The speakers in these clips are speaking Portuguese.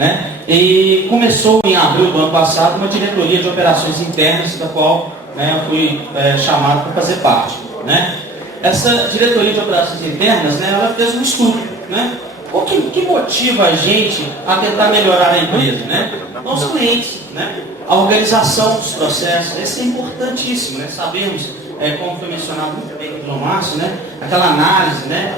né? E começou em abril do ano passado uma diretoria de operações internas, da qual, né, eu fui chamado para fazer parte, né? Essa diretoria de operações internas, né, ela fez um estudo, né? O que motiva a gente a tentar melhorar a empresa, né? Os clientes, né? A organização dos processos, isso é importantíssimo, né? Sabemos, como foi mencionado muito bem pelo Márcio, né? Aquela análise, né?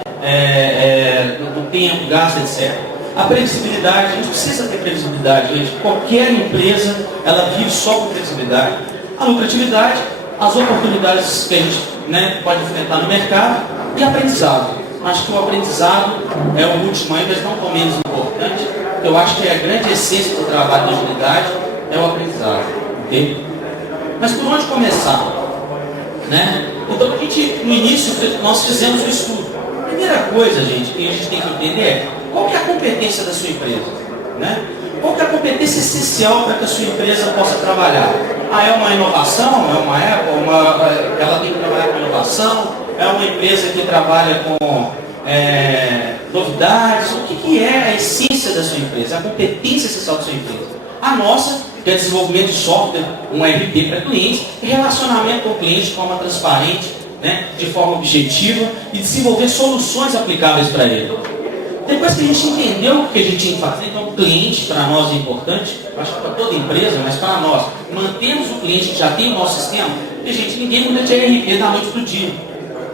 Do tempo, gasto, etc. A previsibilidade, a gente precisa ter previsibilidade, gente. Qualquer empresa, ela vive só com previsibilidade. A lucratividade, as oportunidades que a gente, né, pode enfrentar no mercado e aprendizado. Acho que o aprendizado é o último aí, mas não tão menos importante. Eu acho que a grande essência do trabalho da agilidade é o aprendizado, ok? Mas por onde começar? Né? Então, a gente, no início, nós fizemos um estudo. A primeira coisa, gente, que a gente tem que entender é qual que é a competência da sua empresa, né? Qual que é a competência essencial para que a sua empresa possa trabalhar? É uma inovação? Ela tem que trabalhar com inovação? É uma empresa que trabalha com novidades? O que é a essência da sua empresa? A competência essencial da sua empresa? A nossa, que é desenvolvimento de software, um RP para clientes, relacionamento com o cliente de forma transparente, né, de forma objetiva e desenvolver soluções aplicáveis para ele. Depois que a gente entendeu o que a gente tinha que fazer, então o cliente para nós é importante, acho que para toda empresa, mas para nós, mantemos o cliente que já tem o nosso sistema, e gente, ninguém muda de RP da noite para o dia.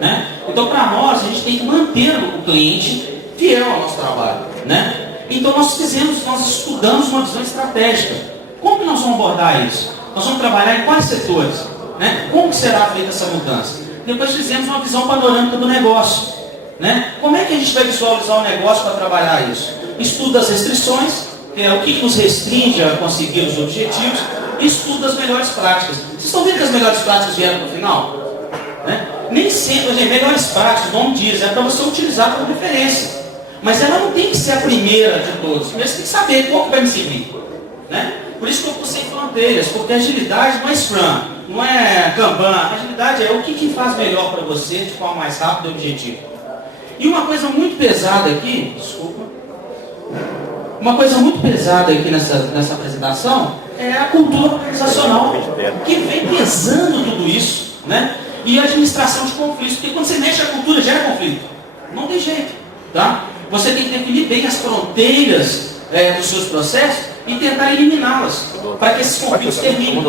Né? Então, para nós, a gente tem que manter o cliente fiel ao nosso trabalho. Né? Então, nós estudamos uma visão estratégica. Como que nós vamos abordar isso? Nós vamos trabalhar em quais setores? Né? Como que será feita essa mudança? Depois fizemos uma visão panorâmica do negócio. Né? Como é que a gente vai visualizar o negócio para trabalhar isso? Estudo das restrições, que é o que nos restringe a conseguir os objetivos, e estudo das melhores práticas. Vocês estão vendo que as melhores práticas vieram no final? Né? Nem sempre, gente, melhores práticas, o nome diz, é para você utilizar como referência. Mas ela não tem que ser a primeira de todos. Primeiro você tem que saber qual que vai me servir. Né? Por isso que eu pulsei fronteiras, porque agilidade não é Scrum, não é Kanban. Agilidade é o que faz melhor para você de forma mais rápida e objetiva. E uma coisa muito pesada aqui, uma coisa muito pesada aqui nessa apresentação é a cultura organizacional, que vem pesando tudo isso, né? E a administração de conflitos, porque quando você mexe a cultura, gera conflito. Não tem jeito, tá? Você tem que definir bem as fronteiras dos seus processos e tentar eliminá-las, para que esses conflitos terminem.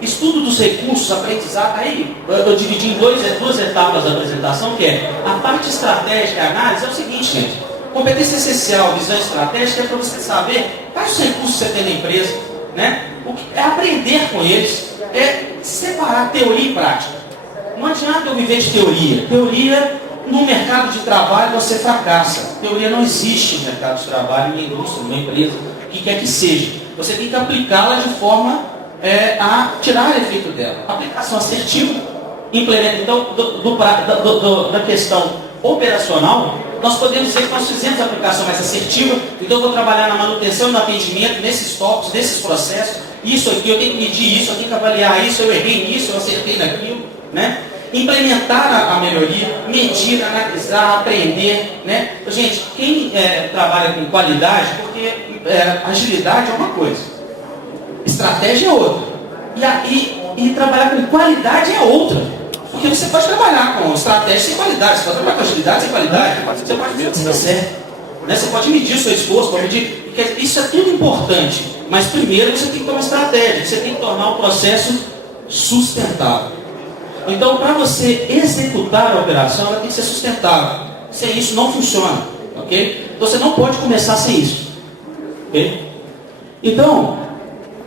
Estudo dos recursos, aprendizado, aí eu dividi em duas etapas da apresentação, que é a parte estratégica e a análise. É o seguinte, gente, competência essencial, visão estratégica, é para você saber quais os recursos você tem na empresa, né? É aprender com eles, é separar teoria e prática. Não adianta eu viver de teoria. Teoria, no mercado de trabalho, você fracassa. Teoria não existe no mercado de trabalho, na indústria, numa empresa, o que quer que seja. Você tem que aplicá-la de forma a tirar o efeito dela. Aplicação assertiva, implementa. Então, da questão operacional, nós podemos dizer que nós fizemos a aplicação mais assertiva. Então, eu vou trabalhar na manutenção e no atendimento, nesses tópicos, nesses processos. Isso aqui, eu tenho que medir isso, eu tenho que avaliar isso, eu errei nisso, eu acertei naquilo. Né? Implementar a melhoria, medir, analisar, aprender. Né? Gente, quem trabalha com qualidade, porque agilidade é uma coisa, estratégia é outra. E trabalhar com qualidade é outra. Porque você pode trabalhar com estratégia sem qualidade, você pode trabalhar com agilidade sem qualidade, você pode fazer o que você quiser. Né? Você pode medir o seu esforço, pode medir. Isso é tudo importante. Mas primeiro você tem que ter uma estratégia, você tem que tornar o processo sustentável. Então, para você executar a operação, ela tem que ser sustentável. Sem isso não funciona. Ok? Então, você não pode começar sem isso. Ok? Então,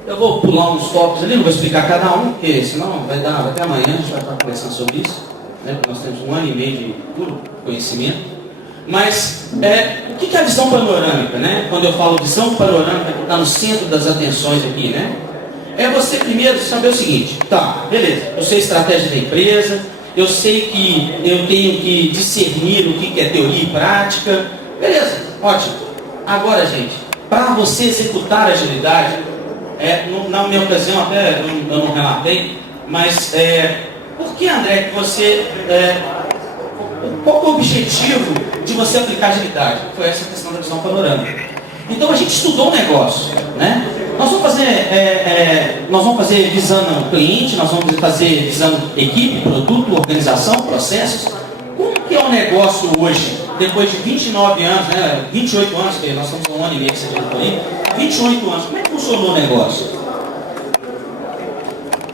eu vou pular uns tópicos ali, não vou explicar cada um, porque senão vai dar até amanhã, a gente vai estar conversando sobre isso, né? Porque nós temos 1 ano e meio de puro conhecimento. Mas, o que é a visão panorâmica, né? Quando eu falo visão panorâmica, que está no centro das atenções aqui, né? É você primeiro saber o seguinte, tá, beleza, eu sei a estratégia da empresa, eu sei que eu tenho que discernir o que é teoria e prática, beleza, ótimo. Agora, gente, para você executar a agilidade, na minha ocasião até eu não relatei, mas por que, André, que você, qual é o objetivo de você aplicar agilidade? Foi essa questão da visão panorâmica. Então a gente estudou o negócio, né? Nós vamos fazer visando o cliente, nós vamos fazer visando equipe, produto, organização, processos. Como que é o negócio hoje, depois de 29 anos, né? 28 anos, porque nós estamos um ano e meio que você já aí, 28 anos, como é que funcionou o negócio?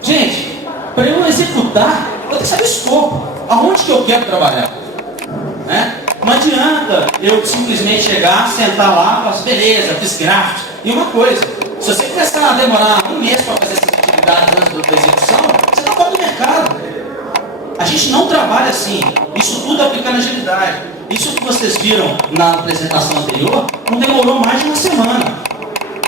Gente, para eu executar, eu tenho que saber o escopo, aonde que eu quero trabalhar, né? Não adianta eu simplesmente chegar, sentar lá e falar assim, beleza, fiz gráfico. E uma coisa, se você começar a demorar um mês para fazer essas atividades antes da execução, você está fora do mercado. A gente não trabalha assim. Isso tudo aplicando agilidade. Isso que vocês viram na apresentação anterior, não demorou mais de uma semana.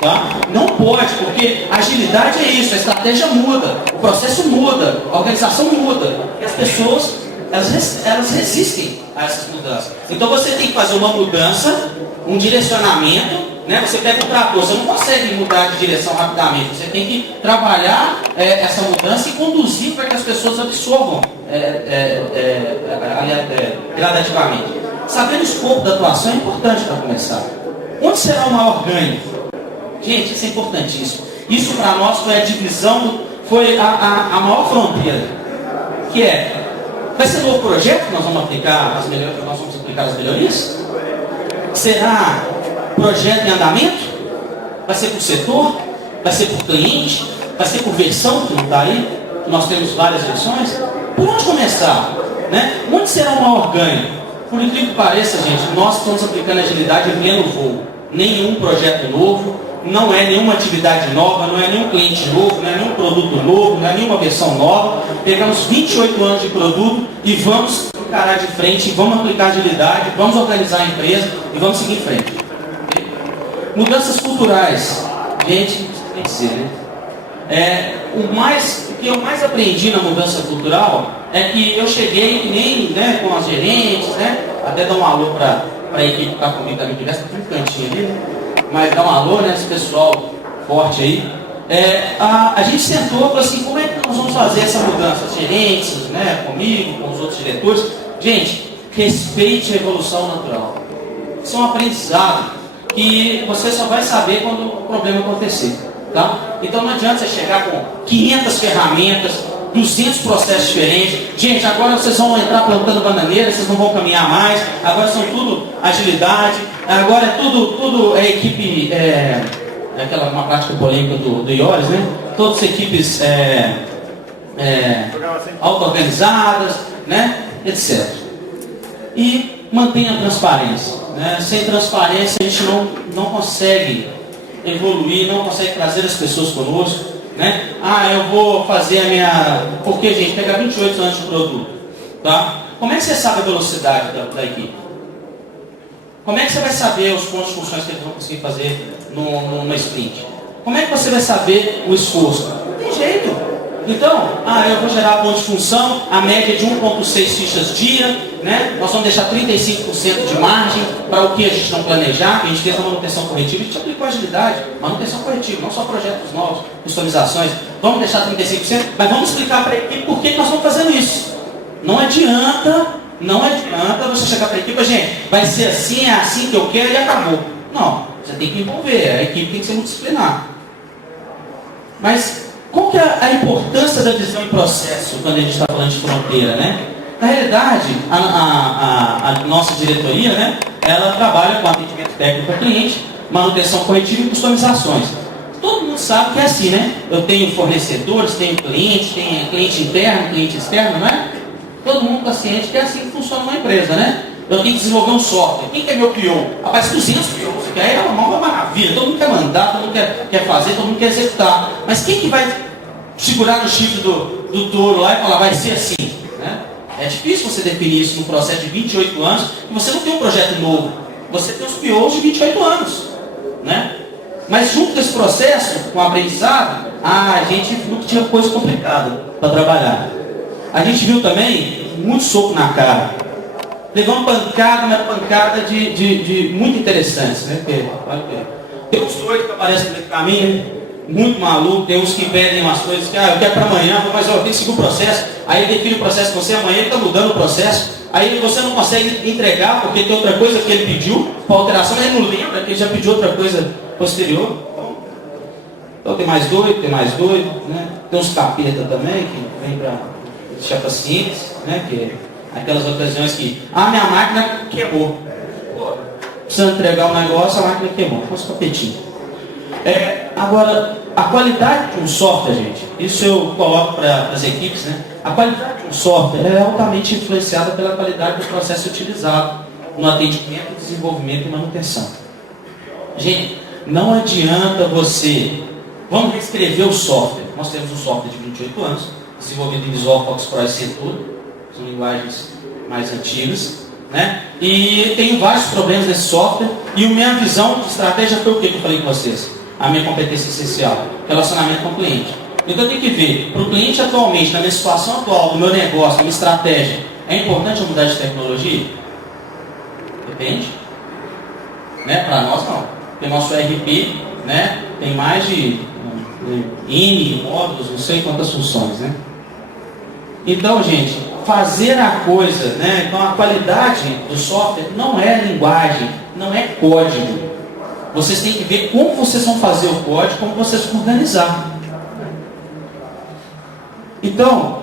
Tá? Não pode, porque a agilidade é isso, a estratégia muda, o processo muda, a organização muda. E as pessoas, elas resistem a essas mudanças. Então você tem que fazer uma mudança, um direcionamento, né? Você pega um trator, você não consegue mudar de direção rapidamente, você tem que trabalhar essa mudança e conduzir para que as pessoas absorvam gradativamente. Saber o escopo da atuação é importante para começar. Onde será o maior ganho? Gente, isso é importantíssimo. Isso para nós foi a divisão, foi a maior fronteira. Que vai ser um novo projeto que nós vamos aplicar as melhorias? Será projeto em andamento? Vai ser por setor? Vai ser por cliente? Vai ser por versão que não está aí? Nós temos várias versões. Por onde começar? Né? Onde será o maior ganho? Por incrível que pareça, gente, nós estamos aplicando agilidade em pleno voo. Nenhum projeto novo, não é nenhuma atividade nova, não é nenhum cliente novo, não é nenhum produto novo, não é nenhuma versão nova. Pegamos 28 anos de produto e vamos encarar de frente, vamos aplicar agilidade, vamos organizar a empresa e vamos seguir em frente. Mudanças culturais. Gente, tem que ser, né? O que eu mais aprendi na mudança cultural é que eu cheguei que nem, né, com as gerentes, né, até dar um alô para a equipe que está comigo também, que tivesse um cantinho ali, né? Mas dá um alô, né, esse pessoal forte aí. A gente sentou e falou assim, como é que nós vamos fazer essa mudança? As gerentes, né, comigo, com os outros diretores. Gente, respeite a evolução natural. Isso é um aprendizado que você só vai saber quando o problema acontecer. Tá? Então não adianta você chegar com 500 ferramentas, 200 processos diferentes. Gente, agora vocês vão entrar plantando bananeira, vocês não vão caminhar mais. Agora são tudo agilidade. Agora é tudo equipe, uma prática polêmica do Ioris, né? Todas equipes auto-organizadas, né? Etc. E mantenha a transparência. Né? Sem transparência a gente não consegue evoluir, não consegue trazer as pessoas conosco, né? Eu vou fazer a minha... Porque, gente, pegar 28 anos de produto, tá? Como é que você sabe a velocidade da equipe? Como é que você vai saber os pontos de funções que eles vão conseguir fazer numa sprint? Como é que você vai saber o esforço? Não tem jeito. Então, eu vou gerar ponto de função, a média de 1,6 fichas dia, né? Nós vamos deixar 35% de margem para o que a gente não planejar, que a gente fez a manutenção corretiva, a gente aplicou agilidade, manutenção corretiva, não só projetos novos, customizações, vamos deixar 35%, mas vamos explicar para a equipe por que nós estamos fazendo isso. Não adianta você chegar para a equipe, gente, vai ser assim, é assim que eu quero e acabou. Não, você tem que envolver, a equipe tem que ser multidisciplinar. Mas qual que é a importância da visão em processo quando a gente está falando de fronteira, né? Na realidade, a nossa diretoria, né, ela trabalha com atendimento técnico ao cliente, manutenção corretiva e customizações. Todo mundo sabe que é assim, né? Eu tenho fornecedores, tenho cliente interno, cliente externo, não é? Todo mundo está ciente que é assim que funciona uma empresa, né? Eu tenho que desenvolver um software. Quem que é meu PO? Rapaz, 200 POs. Que aí é uma maravilha. Todo mundo quer mandar, todo mundo quer fazer, todo mundo quer executar. Mas quem que vai segurar no chifre do touro lá e falar, vai ser assim? Né? É difícil você definir isso num processo de 28 anos e você não tem um projeto novo. Você tem os POs de 28 anos. Né? Mas junto com esse processo, com o aprendizado, a gente viu que tinha coisa complicada para trabalhar. A gente viu também muito soco na cara. Levou uma pancada de muito interessantes, né? Tem uns doidos que aparecem no meio do caminho, muito maluco, tem uns que pedem umas coisas que eu quero para amanhã, mas eu tenho que seguir o processo. Aí ele define o processo com você, amanhã ele está mudando o processo. Aí você não consegue entregar porque tem outra coisa que ele pediu para alteração, mas ele não lembra que ele já pediu outra coisa posterior. Então tem mais doido, né? Tem uns capeta também que vem para deixar pacientes, né? Que é aquelas ocasiões que minha máquina queimou. Precisa entregar um negócio, a máquina queimou. Foi uns capetinhos. Agora, a qualidade de um software, gente, isso eu coloco para as equipes, né? A qualidade de um software é altamente influenciada pela qualidade do processo utilizado no atendimento, desenvolvimento e manutenção. Gente, não adianta você... Vamos reescrever o software. Nós temos um software de 28 anos, desenvolvido em Visual, Fox Pro e Centuro, são linguagens mais antigas, né? E tem vários problemas nesse software, e a minha visão de estratégia foi o que eu falei com vocês? A minha competência essencial, relacionamento com o cliente. Então eu tenho que ver, para o cliente atualmente, na minha situação atual, do meu negócio, na minha estratégia, é importante eu mudar de tecnologia? Depende. Né? Para nós não. Porque nosso ERP, né, tem mais de N módulos, não sei quantas funções, né? Então, gente, fazer a coisa, né? Então a qualidade do software não é linguagem, não é código. Vocês têm que ver como vocês vão fazer o código, como vocês vão organizar. Então,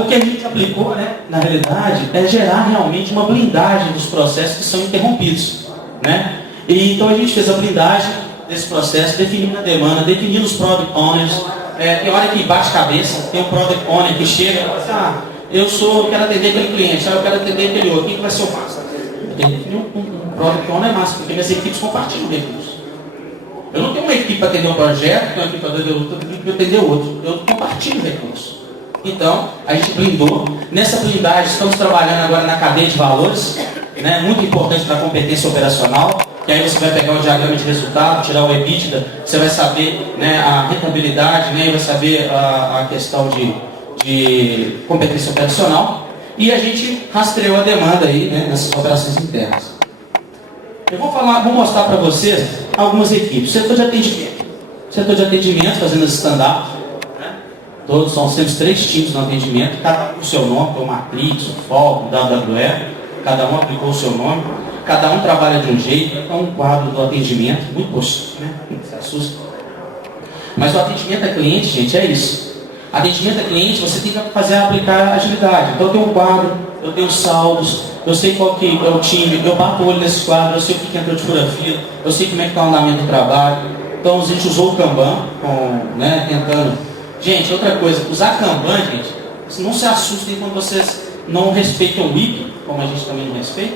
o que a gente aplicou, né, na realidade, é gerar realmente uma blindagem dos processos que são interrompidos, né? E então a gente fez a blindagem desse processo, definindo a demanda, definindo os Product Owners. Tem hora que bate cabeça, tem um Product Owner que chega e fala assim, eu quero atender aquele cliente, eu quero atender aquele outro, o que vai ser o máximo? Eu tenho que definir um Product Owner máximo, porque minhas equipes compartilham recursos. Eu não tenho uma equipe para atender um projeto, tenho uma equipe para atender outro, tenho uma equipe para atender outro. Eu compartilho recursos. Então, a gente blindou. Nessa blindagem, estamos trabalhando agora na cadeia de valores, né, muito importante para a competência operacional, que aí você vai pegar o diagrama de resultado, tirar o EBITDA, você vai saber, né, a rentabilidade, né, vai saber a questão de competência operacional, e a gente rastreou a demanda aí, né, nessas operações internas. Eu vou mostrar para vocês algumas equipes. Setor de atendimento, fazendo esse stand-up. Todos temos 3 times no atendimento, cada um com o seu nome, tem o Matrix, o Foco, o WWE, cada um aplicou o seu nome, cada um trabalha de um jeito, é um quadro do atendimento, muito possível, né? Se assusta. Mas o atendimento a cliente, gente, é isso. Atendimento a cliente, você tem que aplicar agilidade. Então eu tenho um quadro, eu tenho saldos, eu sei qual que é o time, eu bato o olho nesse quadro, eu sei o que entrou de fura-fila, eu sei como é que está o andamento do trabalho. Então a gente usou o Kanban, tentando... Gente, outra coisa, usar Kanban, gente, não se assustem quando vocês não respeitam o WIP, como a gente também não respeita,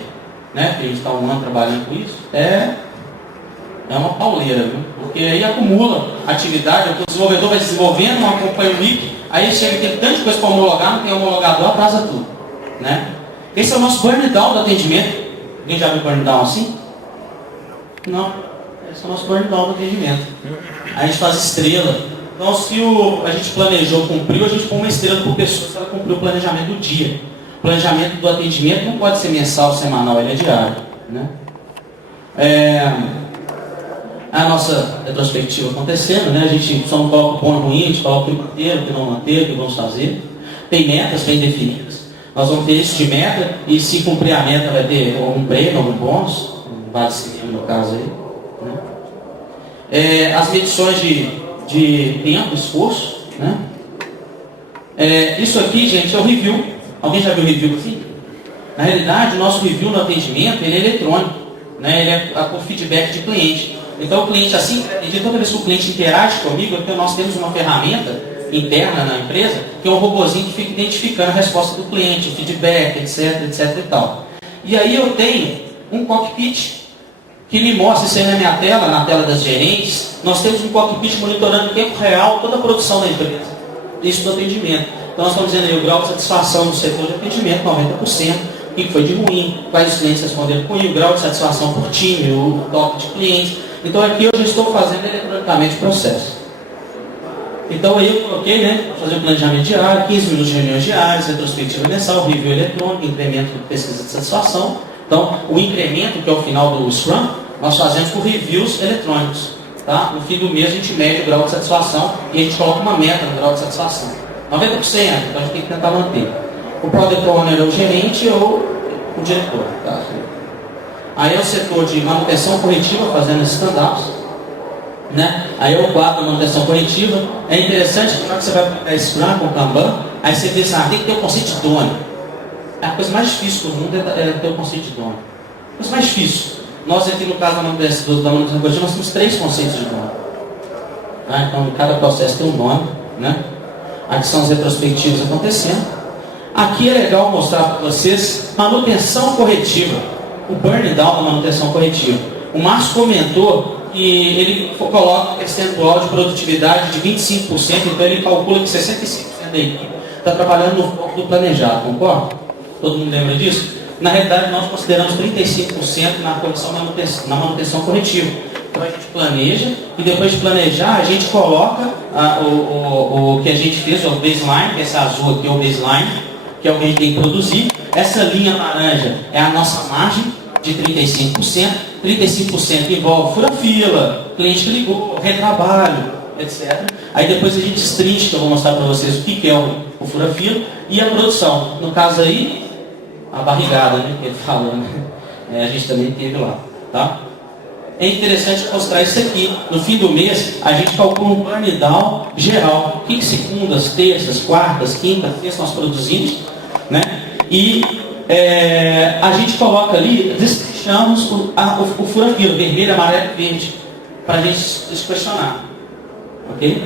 né? Porque a gente está um ano trabalhando com isso. É uma pauleira, viu? Porque aí acumula atividade, o desenvolvedor vai desenvolvendo, não acompanha o WIP, aí chega tem tanta coisa para homologar, não tem homologador, atrasa tudo, né? Esse é o nosso burn down do atendimento. Alguém já viu burn down assim? Não. Esse é o nosso burn down do atendimento. A gente faz estrela. Então, se a gente planejou, cumpriu, a gente põe uma estrela por pessoa se ela cumpriu o planejamento do dia. O planejamento do atendimento não pode ser mensal, semanal, ele é diário, né? A nossa retrospectiva acontecendo, né? A gente só não coloca o bom e ruim, a gente coloca o que manter, o que não manter, o que vamos fazer. Tem metas bem definidas. Nós vamos ter isso de meta, e se cumprir a meta vai ter um prêmio, um bônus, um vale cinema no caso aí, né? As medições de tempo, esforço, né? Isso aqui, gente, é o review. Alguém já viu o review aqui? Na realidade, o nosso review no atendimento, ele é eletrônico, né? Ele é por feedback de cliente. Então o cliente, assim, toda vez que o cliente interage comigo, então nós temos uma ferramenta interna na empresa, que é um robozinho que fica identificando a resposta do cliente, o feedback, etc, etc e tal. E aí eu tenho um cockpit que me mostra isso aí na minha tela, na tela das gerentes. Nós temos um cockpit monitorando em tempo real toda a produção da empresa. Isso do atendimento. Então nós estamos dizendo aí o grau de satisfação do setor de atendimento, 90%, o que foi de ruim, quais os clientes responderam com o grau de satisfação por time, o toque de clientes. Então aqui eu já estou fazendo eletronicamente o processo. Então aí eu coloquei, né, fazer o planejamento diário, 15 minutos de reuniões diárias, retrospectiva mensal, review eletrônico, incremento de pesquisa de satisfação. Então o incremento, que é o final do Scrum, nós fazemos por reviews eletrônicos. Tá? No fim do mês a gente mede o grau de satisfação e a gente coloca uma meta no grau de satisfação. 90%, então a gente tem que tentar manter. O Product Owner é o gerente ou o diretor. Tá? Aí é o setor de manutenção corretiva fazendo esses stand-ups. Né? Aí é o quadro de manutenção corretiva. É interessante que você vai aplicar esse Scrum com o Kanban, aí você vê assim, tem que ter o conceito de dono. A coisa mais difícil do mundo é ter o conceito de dono. A coisa mais difícil. Nós aqui no caso da manutenção corretiva, nós temos 3 conceitos de dono. Tá? Então cada processo tem um nome. Né? Aqui são as retrospectivas acontecendo. Aqui é legal mostrar para vocês manutenção corretiva. O burn down da manutenção corretiva. O Márcio comentou que ele coloca um percentual de produtividade de 25%, então ele calcula que 65% da equipe está trabalhando no foco do planejado, concorda? Todo mundo lembra disso? Na realidade, nós consideramos 35% na manutenção corretiva. Então a gente planeja e depois de planejar, a gente coloca o que a gente fez, o baseline, que esse azul aqui é o baseline, que é o que a gente tem que produzir. Essa linha laranja é a nossa margem de 35%. 35% envolve fura-fila, cliente que ligou, retrabalho, etc. Aí depois a gente stringe, que eu vou mostrar para vocês o que é o fura-fila, e a produção. No caso aí, a barrigada, né, que ele falou, né? A gente também teve lá. Tá? É interessante mostrar isso aqui. No fim do mês, a gente calcula um burn down geral. O que segundas, terças, quartas, quintas, sextas nós produzimos, né? E a gente coloca ali, destrinchamos o fura-fila, vermelho, amarelo e verde, para a gente se questionar. Ok?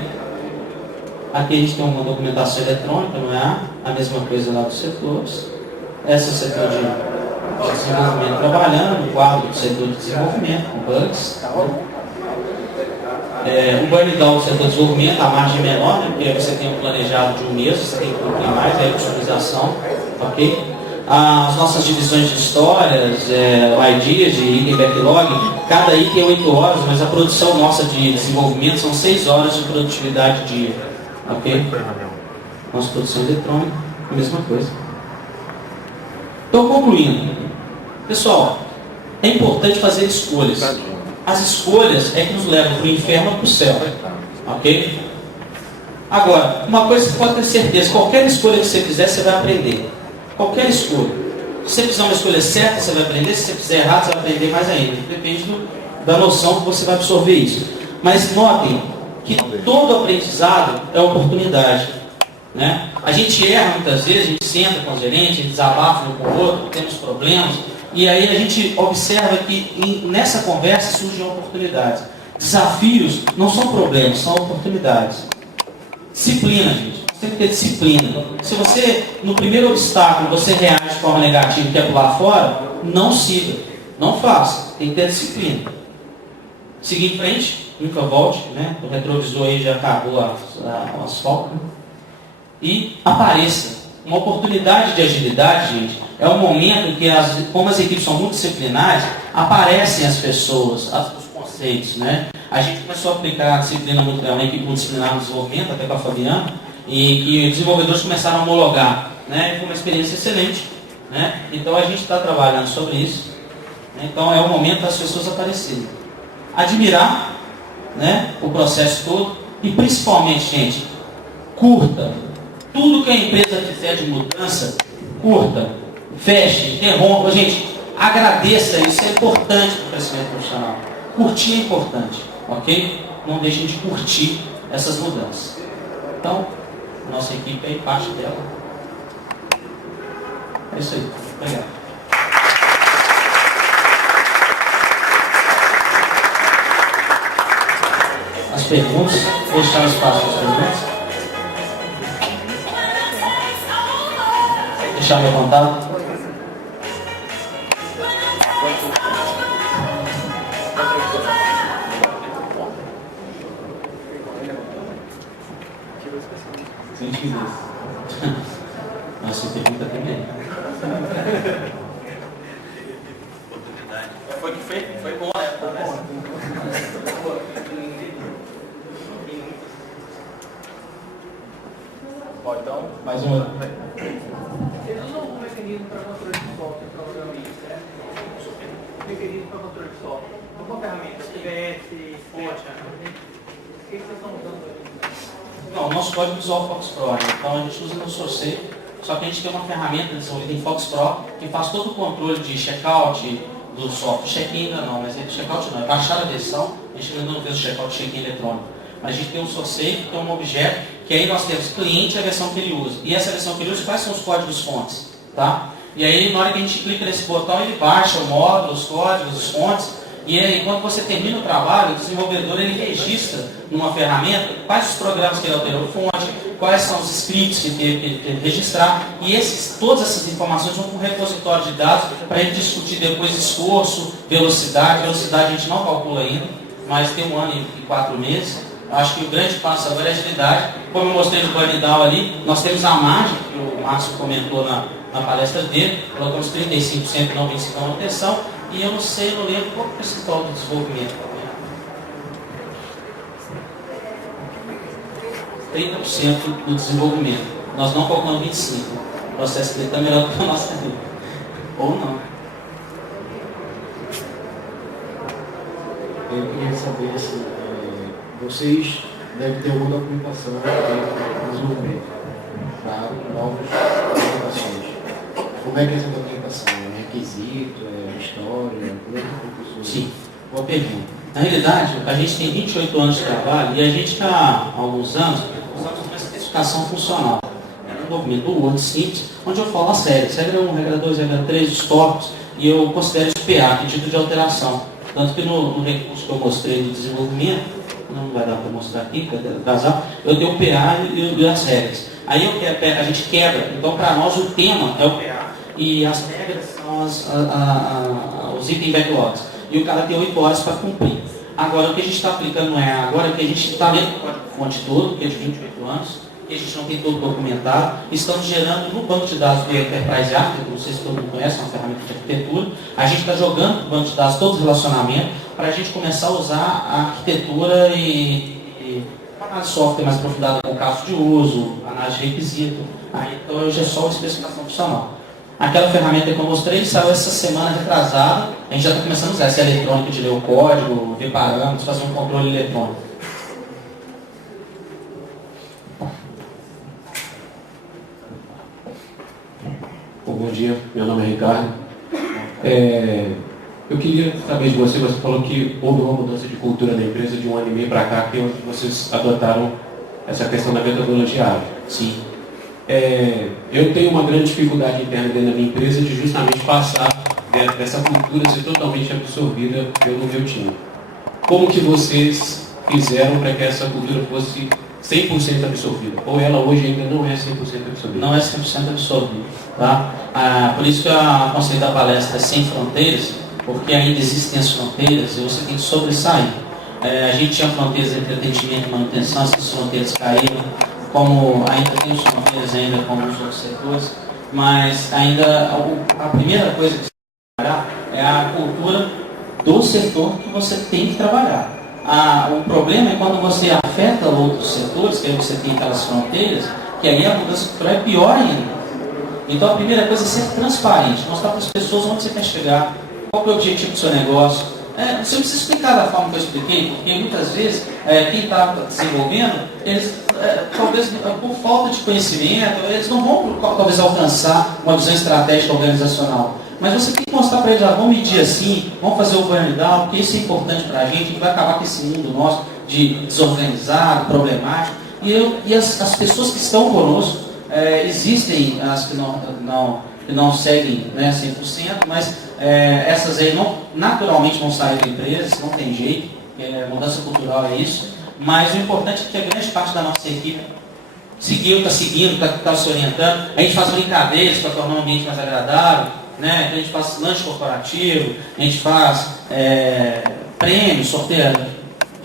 Aqui a gente tem uma documentação eletrônica, não é? A mesma coisa lá dos setores. Esse é o setor de desenvolvimento trabalhando, o quadro do setor de desenvolvimento, com bugs. O burn down do setor de desenvolvimento, a margem menor, né? Porque você tem um planejado de um mês, você tem que cumprir mais, aí a customização, ok? As nossas divisões de histórias, o ID de item backlog, cada item é 8 horas, mas a produção nossa de desenvolvimento são 6 horas de produtividade dia, ok? Nossa produção eletrônica, a mesma coisa. Estou concluindo. Pessoal, é importante fazer escolhas. As escolhas é que nos levam para o inferno ou para o céu. Ok? Agora, uma coisa que você pode ter certeza, qualquer escolha que você fizer, você vai aprender. Qualquer escolha. Se você fizer uma escolha certa, você vai aprender. Se você fizer errado, você vai aprender mais ainda. Depende da noção que você vai absorver isso. Mas notem que todo aprendizado é oportunidade. Né? A gente erra muitas vezes, a gente senta com o gerente, a gente desabafa um com o outro, temos problemas, e aí a gente observa que nessa conversa surgem oportunidades. Desafios não são problemas, são oportunidades. Disciplina, gente. Você tem que ter disciplina. Se você, no primeiro obstáculo, você reage de forma negativa e quer pular fora, não siga, não faça. Tem que ter disciplina. Seguir em frente, nunca volte, né? O retrovisor aí já acabou o asfalto, né? E apareça. Uma oportunidade de agilidade, gente, é um momento em que, como as equipes são muito disciplinares, aparecem as pessoas, os conceitos, né? A gente começou a aplicar a disciplina muito, uma equipe multidisciplinar no desenvolvimento, até com a Fabiana, e que os desenvolvedores começaram a homologar, né? E foi uma experiência excelente, né? Então a gente está trabalhando sobre isso, né? Então é o momento das pessoas aparecerem. Admirar, né, o processo todo e principalmente, gente, curta. Tudo que a empresa fizer de mudança, curta, feche, interrompa. Gente, agradeça, isso é importante para o crescimento profissional. Curtir é importante, ok? Não deixem de curtir essas mudanças. Então, nossa equipe aí, parte dela. É isso aí. Obrigado. As perguntas, vou deixar espaço para as perguntas. Deixar meu contato. Sem difícil. Nossa, pergunta também. Foi bom, né? Bom, então, mais uma. Eles usam um mecanismo para controle de software, provavelmente, certo? Um mecanismo para controle de software. Uma ferramenta, CBS, Fonte, o que vocês estão usando aí? Não, o nosso código visual é Fox Pro, né? Então a gente usa no Source, só que a gente tem uma ferramenta desenvolvida em Fox Pro que faz todo o controle de checkout do software. Check-in ainda não, mas checkout não, é baixar a versão, a gente ainda não fez o checkout check-in eletrônico. Mas a gente tem um Source, que é um objeto, que aí nós temos cliente e a versão que ele usa. E essa versão que ele usa, quais são os códigos fontes? Tá? E aí, na hora que a gente clica nesse botão, ele baixa o módulo, os códigos, os fontes. E aí, quando você termina o trabalho, o desenvolvedor ele registra numa ferramenta quais os programas que ele alterou fonte, quais são os scripts que teve que registrar. E todas essas informações vão para um repositório de dados para ele discutir depois esforço, velocidade. Velocidade a gente não calcula ainda, mas tem 1 ano e 4 meses. Acho que o grande passo agora é a agilidade. Como eu mostrei no burn down ali, nós temos a margem, que o Márcio comentou na palestra dele, colocamos 35%, não 25% de manutenção, e eu não sei, eu não lembro qual é o percentual do desenvolvimento. 30% do desenvolvimento. Nós não colocamos 25%. O processo dele está melhor do que o nosso ali. Ou não. Eu queria saber se vocês devem ter alguma documentação de desenvolvimento para novas aplicações. Como é que é essa documentação? É requisito? É história? Como é que funciona? Sim, boa pergunta. Na realidade, a gente tem 28 anos de trabalho e a gente está há alguns anos usando uma especificação funcional. É um documento do Word simples, onde eu falo as regras. Regra 1, regra 2, regra 3, os tópicos, e eu considero isso PA, pedido de alteração. Tanto que no recurso que eu mostrei do desenvolvimento, não vai dar para mostrar aqui, eu tenho o PA e as regras. Aí a gente quebra, então para nós o tema é o PA e as regras são os itens backlogs. E o cara tem 8 horas para cumprir. Agora o que a gente está aplicando não é agora, que a gente está lendo o código-fonte todo, que é de 28 anos, que a gente não tem todo documentado, estamos gerando no banco de dados do Enterprise Architecture, não sei se todo mundo conhece, é uma ferramenta de arquitetura, a gente está jogando no banco de dados todo o relacionamento, para a gente começar a usar a arquitetura e análise de software mais aprofundada com caso de uso, análise de requisito. Aí, então hoje é só uma especificação funcional. Aquela ferramenta que eu mostrei saiu essa semana retrasada, a gente já está começando a usar essa eletrônica de ler o código, ver parâmetros, fazer um controle eletrônico. Bom dia, meu nome é Ricardo. Eu queria saber de você falou que houve uma mudança de cultura da empresa de 1 ano e meio para cá, que vocês adotaram essa questão da metodologia ágil. Sim. Eu tenho uma grande dificuldade interna dentro da minha empresa de justamente passar dessa cultura ser totalmente absorvida pelo meu time. Como que vocês fizeram para que essa cultura fosse 100% absorvida? Ou ela hoje ainda não é 100% absorvida? Não é 100% absorvida. Tá? Por isso que o conceito da palestra é sem fronteiras, porque ainda existem as fronteiras e você tem que sobressair. A gente tinha fronteiras entre atendimento e manutenção, essas fronteiras caíram, como ainda tem as fronteiras ainda como nos outros setores, mas ainda a primeira coisa que você tem que trabalhar é a cultura do setor que você tem que trabalhar. O problema é quando você afeta outros setores, que aí você tem aquelas fronteiras, que aí a mudança cultural é pior ainda. Então a primeira coisa é ser transparente, mostrar para as pessoas onde você quer chegar, qual é o objetivo do seu negócio. Você precisa explicar da forma que eu expliquei, porque muitas vezes quem está desenvolvendo, eles talvez por falta de conhecimento, eles não vão talvez alcançar uma visão estratégica organizacional. Mas você tem que mostrar para eles, vamos medir assim, vamos fazer o burn down, porque isso é importante para a gente vai acabar com esse mundo nosso de desorganizado, problemático. E as pessoas que estão conosco, existem as que não seguem 100%, mas essas aí naturalmente vão sair da empresa, não tem jeito, mudança cultural é isso, mas o importante é que a grande parte da nossa equipe está seguindo, está se orientando, a gente faz brincadeiras para tornar o ambiente mais agradável, né? A gente faz lanche corporativo, a gente faz prêmios, sorteio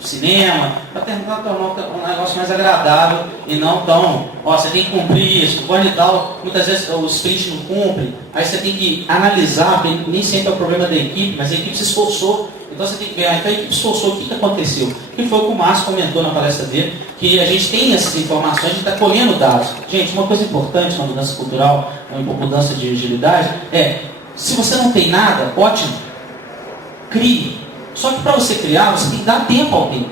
cinema, para tentar tornar um negócio mais agradável e não tão, você tem que cumprir isso, burn down, muitas vezes o sprint não cumpre, aí você tem que analisar, nem sempre é o problema da equipe, mas a equipe se esforçou, então você tem que ver, então a equipe se esforçou, o que aconteceu? Que foi o que o Márcio comentou na palestra dele, que a gente tem essas informações, a gente está colhendo dados. Gente, uma coisa importante na mudança cultural, uma mudança de agilidade, se você não tem nada, ótimo, crie. Só que para você criar, você tem que dar tempo ao tempo.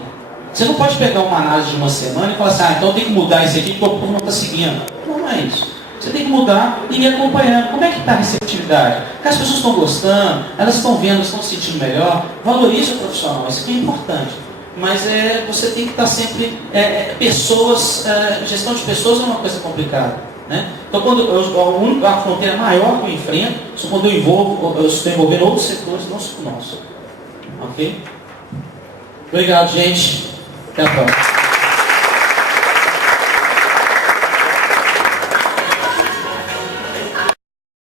Você não pode pegar uma análise de uma semana e falar assim, então tem que mudar isso aqui porque o povo não está seguindo. Não é isso. Você tem que mudar e ir acompanhando. Como é que está a receptividade? As pessoas estão gostando, elas estão vendo, estão se sentindo melhor. Valorize o profissional, isso aqui é importante. Mas você tem que estar sempre... gestão de pessoas é uma coisa complicada. Né? Então, a fronteira maior que eu enfrento, é quando eu estou envolvendo outros setores, não só o nosso. Ok? Obrigado, gente. Até a próxima.